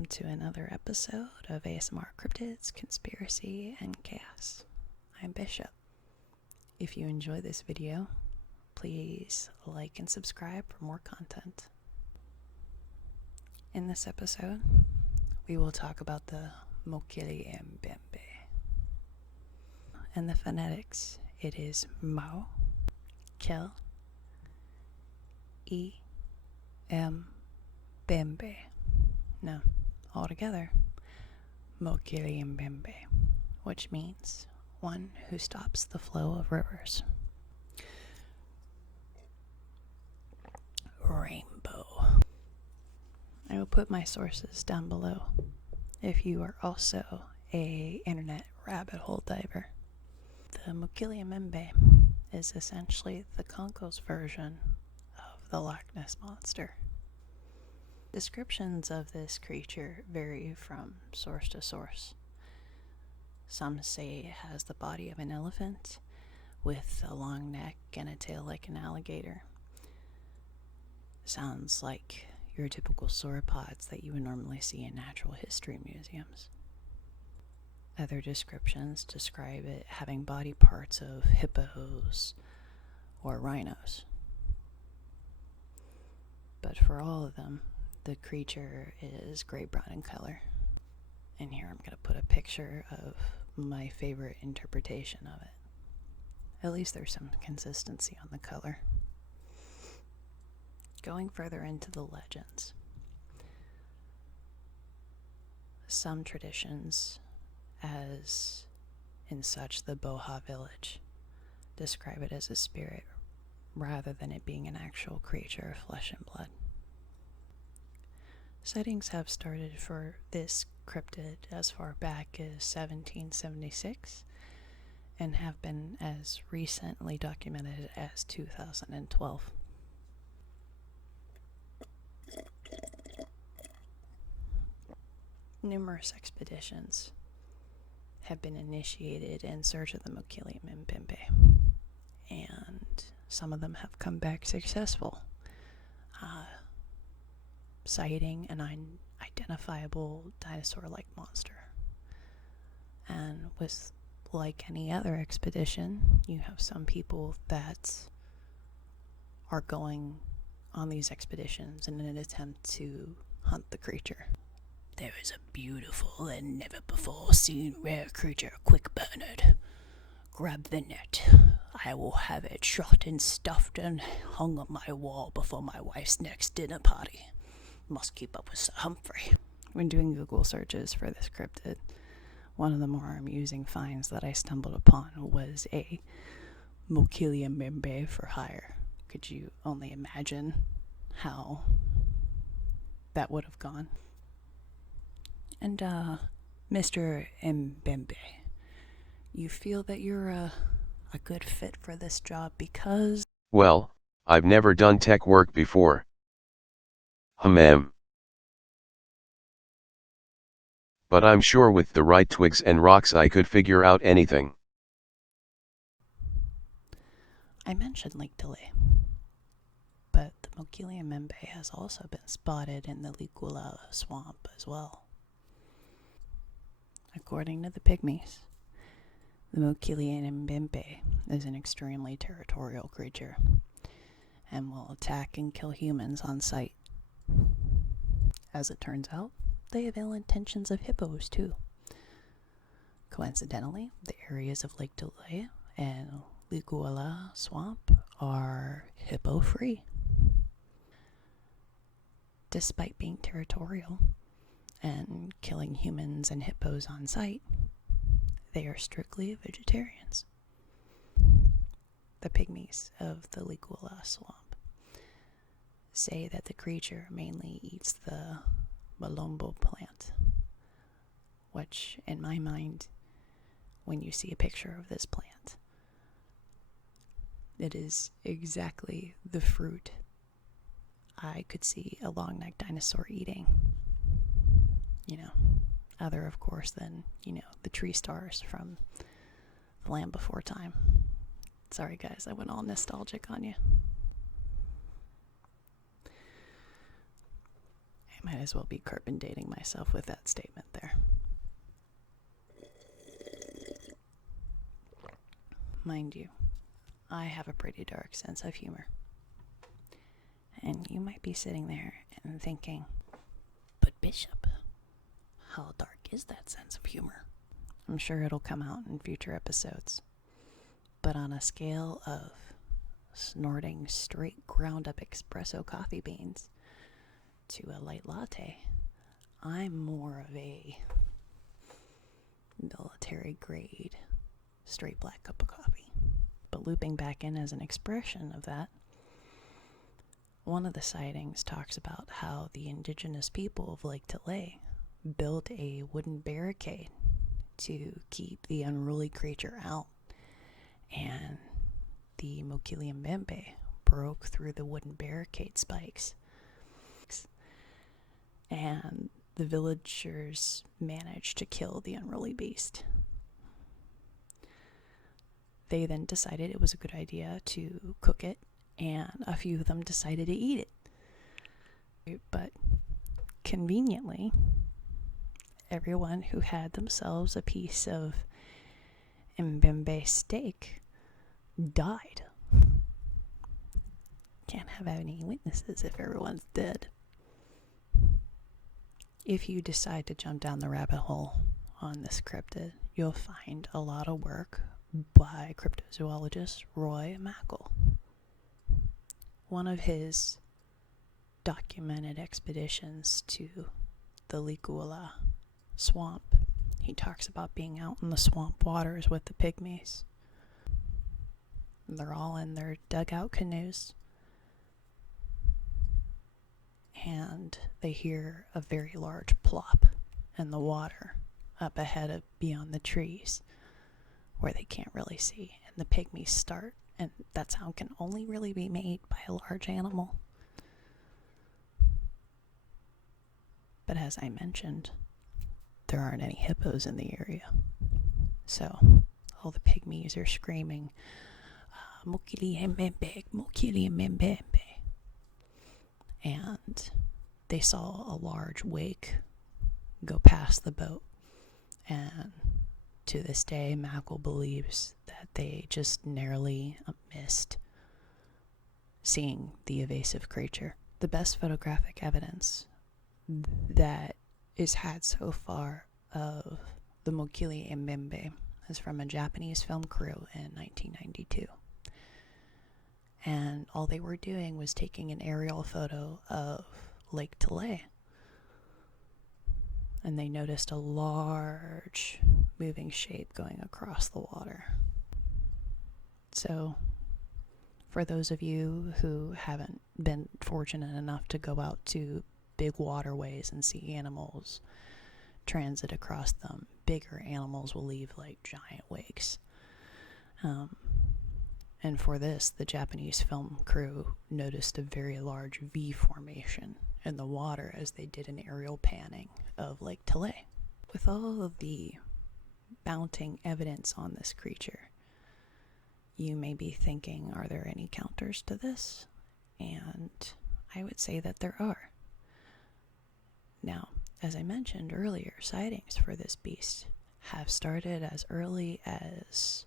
welcome to another episode of ASMR Cryptids, Conspiracy, and Chaos. I'm Bishop. If you enjoy this video, please like and subscribe for more content. In this episode, we will talk about the Mokele-mbembe. And the phonetics, it is Mo, Kel, E, M, Bembe. No, altogether, Mokele-mbembe, which means one who stops the flow of rivers. Rainbow. I will put my sources down below if you are also a internet rabbit hole diver. The Mokele-mbembe is essentially the Congo's version of the Loch Ness Monster. Descriptions of this creature vary from source to source. Some say it has the body of an elephant with a long neck and a tail like an alligator. Sounds like your typical sauropods that you would normally see in natural history museums. Other descriptions describe it having body parts of hippos or rhinos. But for all of them, the creature is gray-brown in color. And here I'm going to put a picture of my favorite interpretation of it. At least there's some consistency on the color. Going further into the legends. Some traditions, as in such the Boha village, describe it as a spirit rather than it being an actual creature of flesh and blood. Sightings have started for this cryptid as far back as 1776 and have been as recently documented as 2012. Numerous expeditions have been initiated in search of the Mokele-mbembe, and some of them have come back successful, citing an unidentifiable dinosaur-like monster. And with like any other expedition, you have some people that are going on these expeditions in an attempt to hunt the creature. There is a beautiful and never before seen rare creature, quick Bernard. Grab the net. I will have it shot and stuffed and hung on my wall before my wife's next dinner party. Must keep up with Sir Humphrey. When doing Google searches for this cryptid, one of the more amusing finds that I stumbled upon was a Mokele-mbembe for hire. Could you only imagine how that would have gone? And, Mr. Mbembe, you feel that you're a good fit for this job because... Well, I've never done tech work before. But I'm sure with the right twigs and rocks I could figure out anything. I mentioned Lake Delay, but the Mokele-mbembe has also been spotted in the Ligula swamp as well. According to the Pygmies, the Mokele-mbembe is an extremely territorial creature and will attack and kill humans on sight. As it turns out, they have ill intentions of hippos too. Coincidentally, the areas of Lake Delay and Ligula swamp are hippo-free. Despite being territorial and killing humans and hippos on sight, they are strictly vegetarians. The Pygmies of the Ligula swamp say that the creature mainly eats the malombo plant, which, in my mind, when you see a picture of this plant, it is exactly the fruit I could see a long-necked dinosaur eating. Other, of course, than, the tree stars from The Land Before Time. Sorry, guys, I went all nostalgic on you. I might as well be carbon dating myself with that statement there. Mind you, I have a pretty dark sense of humor. And you might be sitting there and thinking, but Bishop, how dark is that sense of humor? I'm sure it'll come out in future episodes. But on a scale of snorting straight ground up espresso coffee beans to a light latte, I'm more of a military grade straight black cup of coffee. But looping back in as an expression of that, one of the sightings talks about how the indigenous people of Lake Tele built a wooden barricade to keep the unruly creature out, and the Mokele-mbembe broke through the wooden barricade spikes, and the villagers managed to kill the unruly beast. They then decided it was a good idea to cook it, and a few of them decided to eat it. But conveniently, everyone who had themselves a piece of mbembe steak died. Can't have any witnesses if everyone's dead. If you decide to jump down the rabbit hole on this cryptid, you'll find a lot of work by cryptozoologist Roy Mackal. One of his documented expeditions to the Ligula swamp, he talks about being out in the swamp waters with the pygmies. They're all in their dugout canoes, and they hear a very large plop in the water up ahead of beyond the trees where they can't really see, and the pygmies start, and that sound can only really be made by a large animal. But as I mentioned, there aren't any hippos in the area, so all the pygmies are screaming, Mokele-mbembe, Mokele-mbembe. And they saw a large wake go past the boat, and to this day, Mackal believes that they just narrowly missed seeing the evasive creature. The best photographic evidence that is had so far of the Mokele-mbembe is from a Japanese film crew in 1992. And all they were doing was taking an aerial photo of Lake Tele. And they noticed a large moving shape going across the water. So, for those of you who haven't been fortunate enough to go out to big waterways and see animals transit across them, bigger animals will leave like giant wakes. And for this, the Japanese film crew noticed a very large V formation in the water as they did an aerial panning of Lake Tele. With all of the mounting evidence on this creature, you may be thinking, are there any counters to this? And I would say that there are. Now, as I mentioned earlier, sightings for this beast have started as early as,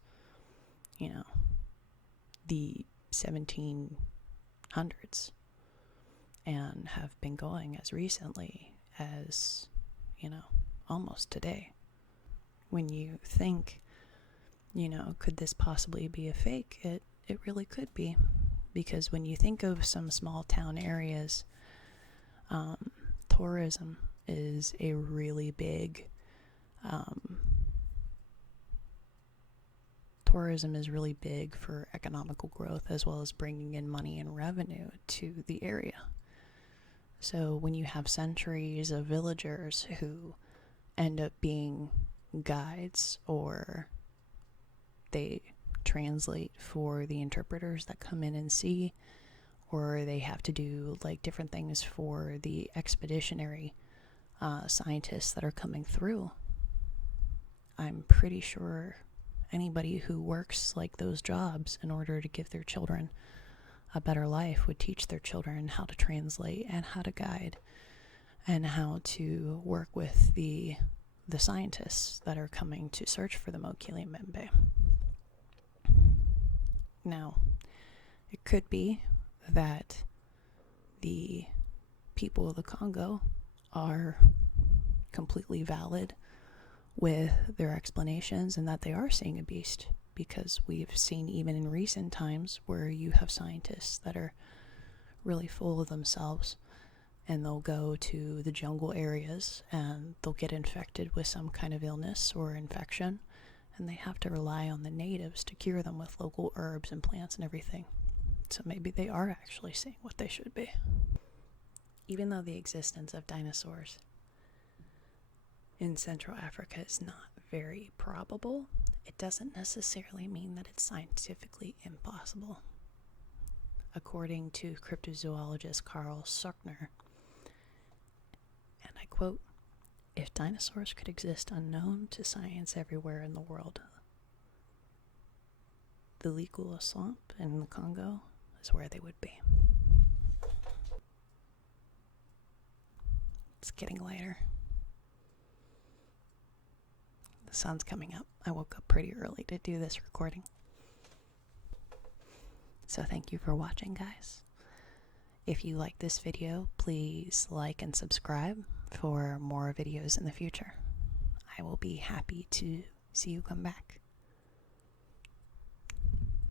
the 1700s and have been going as recently as, almost today. When you think, could this possibly be a fake? It really could be, because when you think of some small town areas, tourism is a really big for economical growth, as well as bringing in money and revenue to the area. So when you have centuries of villagers who end up being guides, or they translate for the interpreters that come in and see, or they have to do like different things for the expeditionary scientists that are coming through, I'm pretty sure anybody who works like those jobs in order to give their children a better life would teach their children how to translate and how to guide. and how to work with the scientists that are coming to search for the Mokele-mbembe. Now, it could be that the people of the Congo are completely valid with their explanations and that they are seeing a beast, because we've seen even in recent times where you have scientists that are really full of themselves, and they'll go to the jungle areas and they'll get infected with some kind of illness or infection, and they have to rely on the natives to cure them with local herbs and plants and everything. So maybe they are actually seeing what they should be. Even though the existence of dinosaurs in Central Africa is not very probable, it doesn't necessarily mean that it's scientifically impossible. According to cryptozoologist Carl Suchner, and I quote, "If dinosaurs could exist unknown to science everywhere in the world, the Likula swamp in the Congo is where they would be." It's getting later. The sun's coming up. I woke up pretty early to do this recording. So thank you for watching, guys. If you like this video, please like and subscribe for more videos in the future. I will be happy to see you come back.